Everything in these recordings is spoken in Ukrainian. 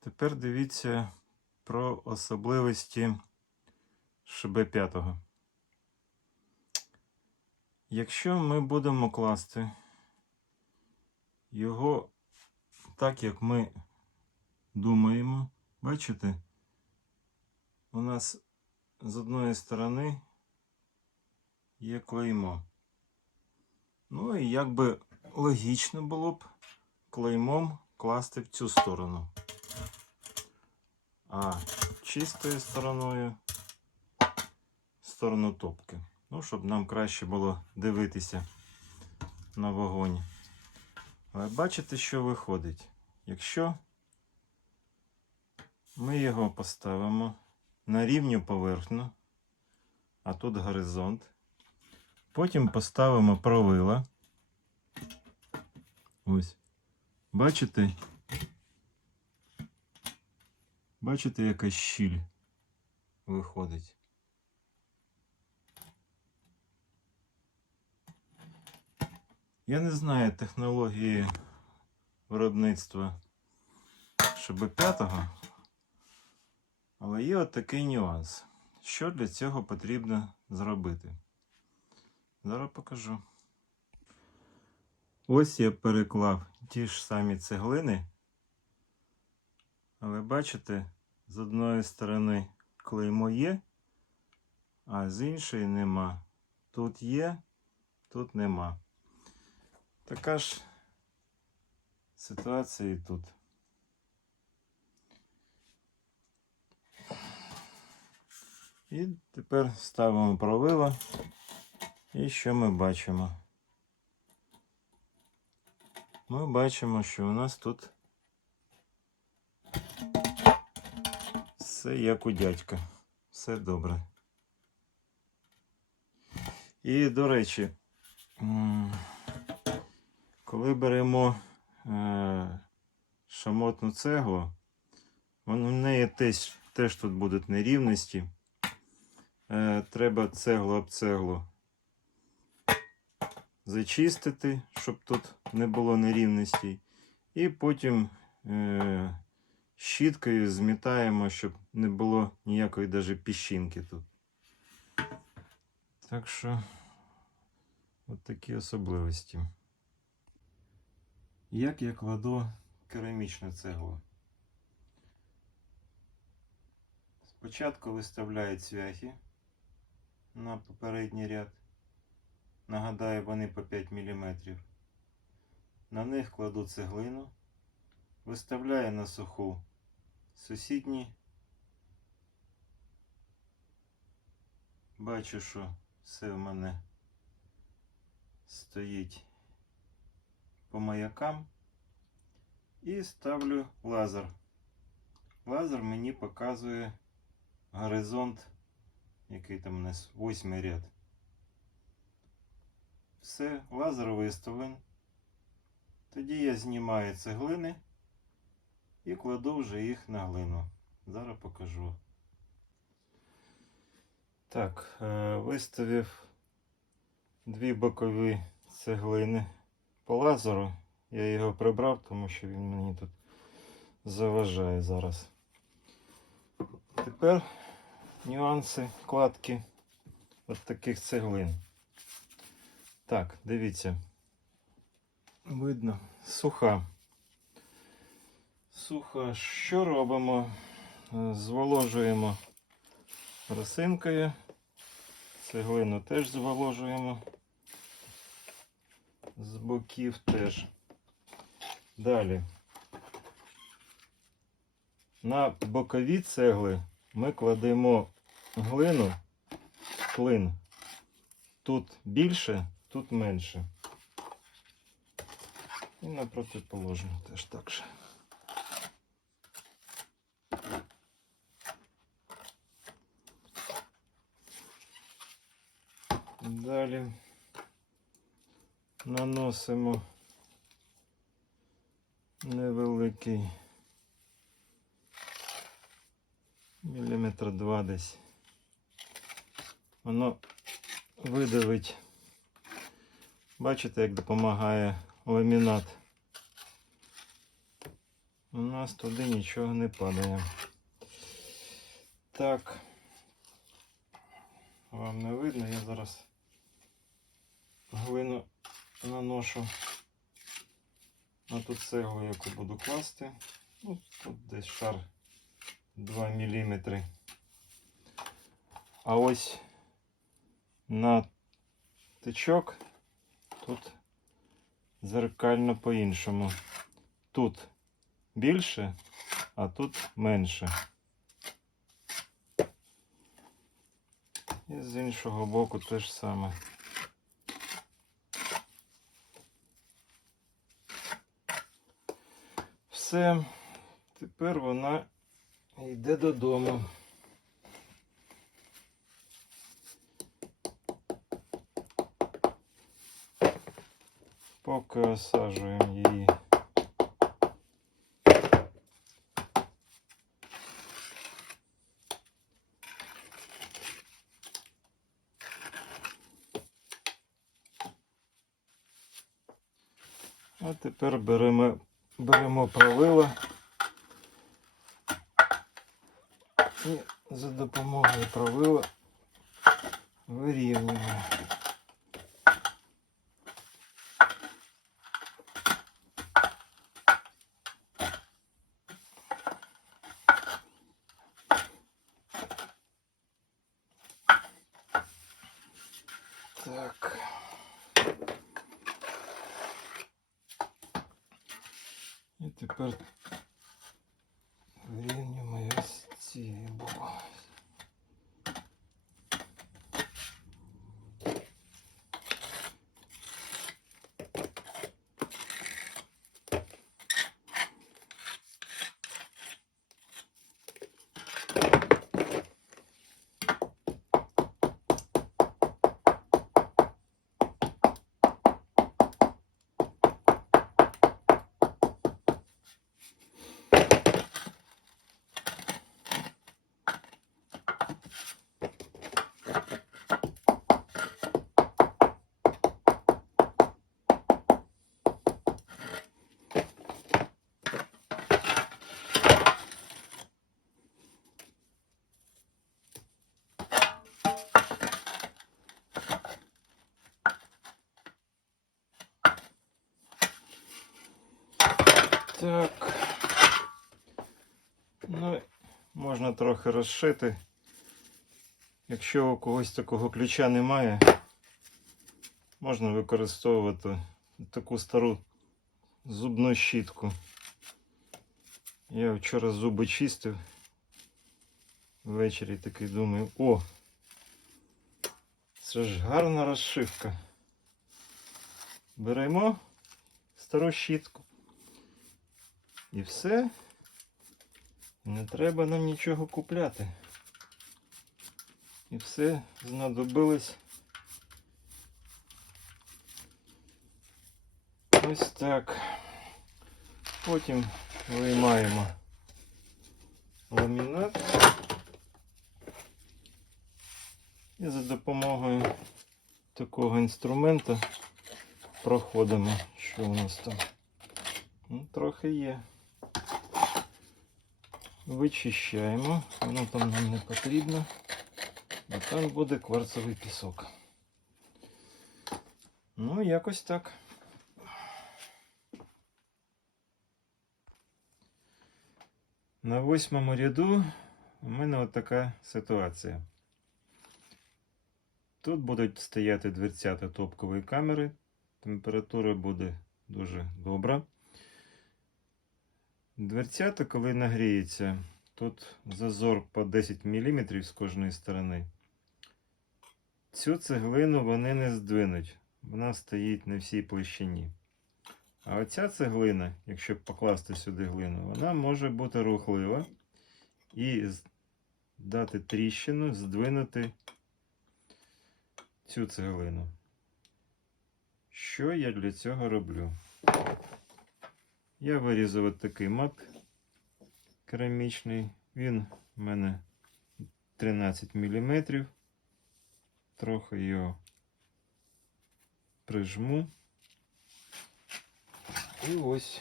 Тепер дивіться про особливості ШБ 5. Якщо ми будемо класти його так, як ми думаємо, бачите, у нас з одної сторони є клеймо. Ну і якби логічно було б клеймом класти в цю сторону. А чистою стороною сторону топки. Ну, щоб нам краще було дивитися на вогонь. Але бачите, що виходить? Якщо ми його поставимо на рівню поверхню, а тут горизонт, потім поставимо правила. Ось. Бачите? Бачите, яка щіль виходить. Я не знаю технології виробництва ШБ 5, але є от такий нюанс. Що для цього потрібно зробити? Зараз покажу. Ось я переклав ті ж самі цеглини. Але бачите, з одної сторони клеймо є, а з іншої нема. Тут є, тут нема. Така ж ситуація і тут. І тепер ставимо правила. І що ми бачимо? Ми бачимо, що у нас тут все як у дядька. Все добре. І, до речі, коли беремо е, шамотну цеглу, в неї теж, теж тут будуть нерівності. Е, треба цеглу об цеглу зачистити, щоб тут не було нерівностей. І потім е, щіткою змітаємо, щоб не було ніякої даже піщинки тут. Так що от такі особливості. Як я кладу керамічну цеглу? Спочатку виставляю цвяхи на попередній ряд. Нагадаю, вони по 5 мм. На них кладу цеглину, виставляю на суху сусідні. Бачу, що все в мене стоїть по маякам. І ставлю лазер. Лазер мені показує горизонт, який там у нас восьмий ряд. Все, лазер виставлен. Тоді я знімаю цеглини і кладу вже їх на глину. Зараз покажу. Так, е, виставив дві бокові цеглини по лазеру. Я його прибрав, тому що він мені тут заважає зараз. Тепер нюанси кладки от таких цеглин. Так, дивіться. Видно, суха. Суха. Що робимо? Е, Зволожуємо росинкою. Цеглину теж зволожуємо. З боків теж. Далі. На бокові цегли ми кладемо глину, клин. Тут більше, тут менше. І на протиположну теж так же. Далі наносимо невеликий міліметр два десь. Воно видавить. Бачите, як допомагає ламінат. у нас туди нічого не падає. Так. Вам не видно, я зараз глину наношу на ту цеглу, яку буду класти. Ну, тут десь шар 2 мм. А ось на тичок тут зеркально по-іншому. Тут більше, а тут менше. І з іншого боку теж саме. Все, тепер вона йде додому. Поки осаджуємо її. А тепер беремо, беремо правила і за допомогою правила вирівнюємо. Так. І тепер вирівнюємо з боку. Так. Ну, можна трохи розшити. Якщо у когось такого ключа немає, можна використовувати таку стару зубну щітку. Я вчора зуби чистив. Ввечері такий думаю, о! Це ж гарна розшивка. Беремо стару щітку. І все. Не треба нам нічого купляти. І все знадобилось. Ось так. Потім виймаємо ламінат. І за допомогою такого інструмента проходимо, що у нас там. Ну, трохи є. Вичищаємо, воно там нам не потрібно, бо там буде кварцевий пісок. Ну, якось так. На восьмому ряду у мене от така ситуація. Тут будуть стояти дверцята топкової камери. Температура буде дуже добра. Дверцята, коли нагріється, тут зазор по 10 мм з кожної сторони. Цю цеглину вони не здвинуть. Вона стоїть на всій площині. А оця цеглина, якщо покласти сюди глину, вона може бути рухлива і дати тріщину, здвинути цю цеглину. Що я для цього роблю? Я вирізав от такий мат керамічний. Він у мене 13 мм. Трохи його прижму. І ось,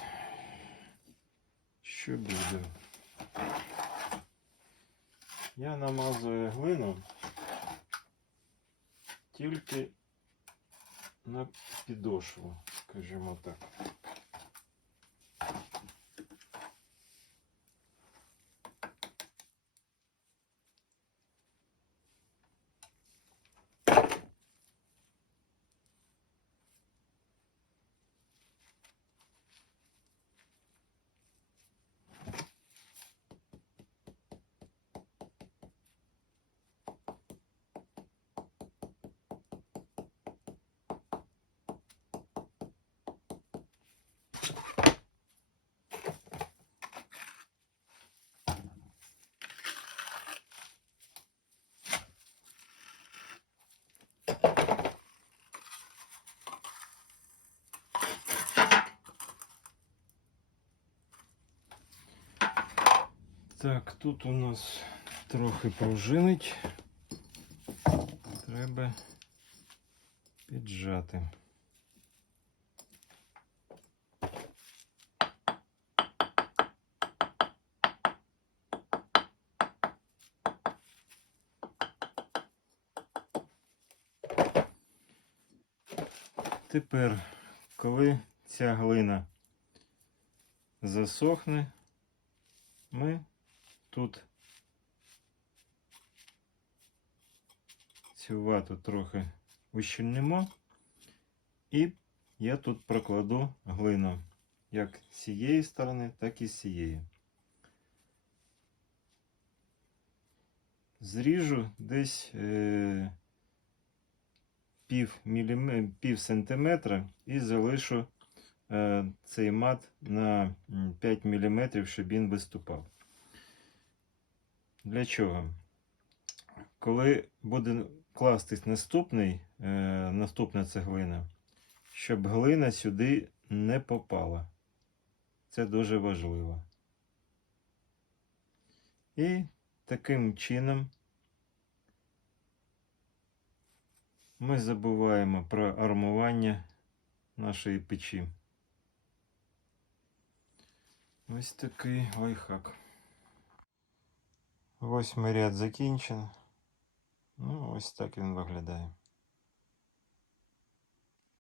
що буде. Я намазую глину тільки на підошву, скажімо так. Так, тут у нас трохи пружинить. Треба піджати. Тепер, коли ця глина засохне, ми тут цю вату трохи ущільнимо, і я тут прокладу глину як з цієї сторони, так і з цієї. Зріжу десь е, пів, міліме, пів сантиметра і залишу е, цей мат на 5 мм, щоб він виступав. Для чого? Коли буде кластись наступний, е, наступна цеглина, щоб глина сюди не попала. Це дуже важливо. І таким чином ми забуваємо про армування нашої печі. Ось такий лайфхак. Восьмий ряд закінчен. Ну, ось так він виглядає.